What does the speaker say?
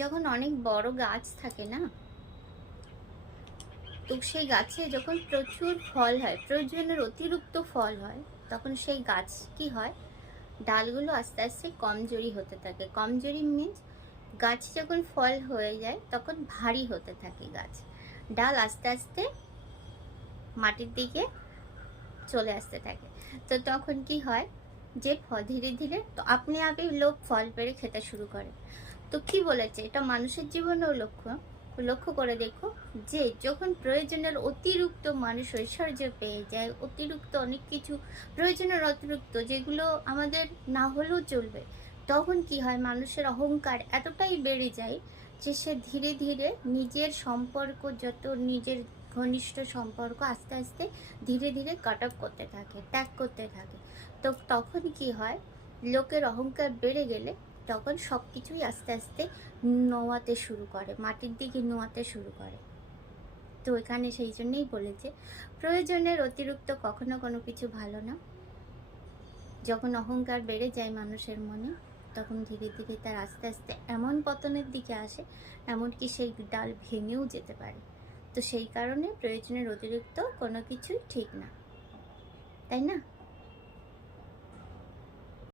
যখন অনেক বড় গাছ থাকে না, তো সেই গাছে যখন প্রচুর ফল হয়, প্রয়োজনের অতিরিক্ত ফল হয়, তখন সেই গাছ কি হয়, ডালগুলো আস্তে আস্তে কমজোরি হতে থাকে। কমজোরি মিন্স গাছ যখন ফল হয়ে যায় তখন ভারী হতে থাকে গাছ, ডাল আস্তে আস্তে মাটির দিকে চলে আসতে থাকে। তো তখন কি হয়, যে ফল ধীরে ধীরে তো আপনি আপনি লোক ফল পেড়ে খেতে শুরু করে। তো কি বলেছে, এটা মানুষের জীবনেও লক্ষ্য করে দেখো, যে যখন প্রয়োজনের অতিরিক্ত মানুষ ঐশ্বর্য পেয়ে যায়, অতিরিক্ত অনেক কিছু, প্রয়োজনের অতিরিক্ত যেগুলো আমাদের না হলেও চলবে, তখন কি হয়, মানুষের অহংকার এতটাই বেড়ে যায় যে সে ধীরে ধীরে নিজের সম্পর্ক, যত নিজের ঘনিষ্ঠ সম্পর্ক আস্তে আস্তে ধীরে ধীরে কাট অফ করতে থাকে, ত্যাগ করতে থাকে। তো তখন কি হয়, লোকের অহংকার বেড়ে গেলে তখন সব কিছুই আস্তে আস্তে নোয়াতে শুরু করে, মাটির দিকে নোয়াতে শুরু করে। তো এখানে সেই জন্যই বলেছে, প্রয়োজনের অতিরিক্ত কখনো কোনো কিছু ভালো না। যখন অহংকার বেড়ে যায় মানুষের মনে, তখন ধীরে ধীরে তার আস্তে আস্তে এমন পতনের দিকে আসে, এমনকি সেই ডাল ভেঙেও যেতে পারে। তো সেই কারণে প্রয়োজনের অতিরিক্ত কোনো কিছুই ঠিক না, তাই না?